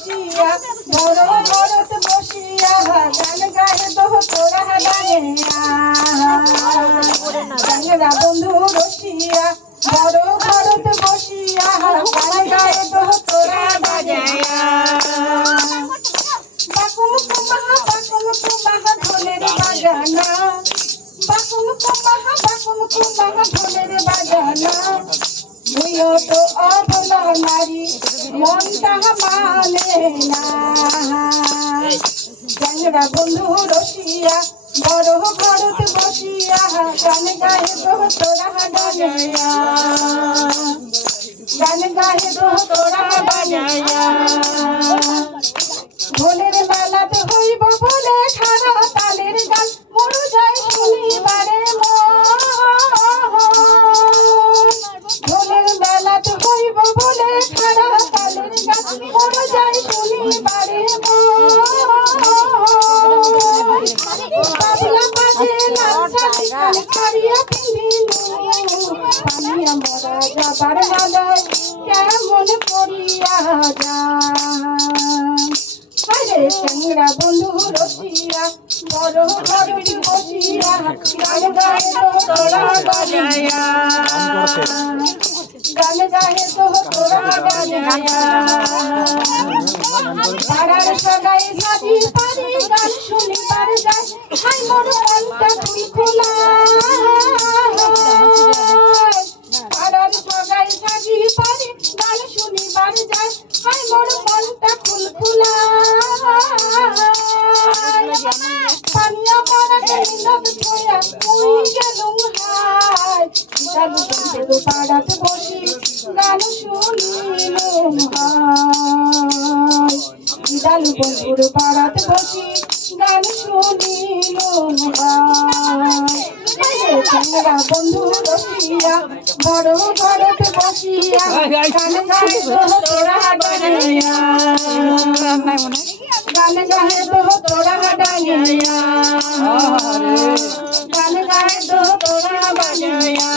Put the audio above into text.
বসিয়া বড় ঘরত বসিয়া গান গায়ে দোহ তোরা গানিয়া গানেরা বন্ধু রসিয়া বড় ঘরত বসিয়া গান গায়ে দোহ তোরা বাজায়া বাকুম কুমাহা ঢোলের বাজানা বাকুম কুমাহা ঢোলের বাজানা মুইও তো অবলা নারী মনটা মানে না গানেরা বন্ধু রসিয়া বড় ঘরত বসিয়া গান গায়ে দোহ তোরা বাজায়া গান গায়ে দোহ তোরা বাজায়া ঢোলের মেলাতে হইব বলে খারা তালের গান মরু যায় শুনিবারে ঢোলের মেলাতে হইব বলে খারা তালের গান মরু যায় শুনিবারে বাবলা বাজে লাঞ্ছালি কান ছাড়িয়া পিন্দিনু পানিয়া মরা যাবার বেলায় কেমন করিয়া যায় হায়রে চ্যাংড়া বন্ধু রসিয়া বড় ঘরত বসিয়া গান গায়ে দোহ তোরা বাজায়া গান গায়ে দোহ তোরা বাজায়া পাড়ার সগাই সাজি পারি গান শুনিবার যায় হায় মোর মনটা তুই খোলা পাড়ার সগাই সাজি পারি গান শুনিবার যায় হায় মোর মনটা খুলখুলা পানিয়া মরা গেলিনত ছয়া মুই গেলুম হায় জালু বন্ধু পাড়াত বসি গান শুনিলুম হায় জালু বন্ধুর পাড়াত বসি গান শুনিলুম হায় চ্যাংড়া বন্ধু রসিয়া বড় ঘরত বসিয়া গান গায়ে দোহ তোরা বাজায়া গান গায়ে দোহ তোরা বাজায়া গান গায়ে দোহ তোরা বাজায়া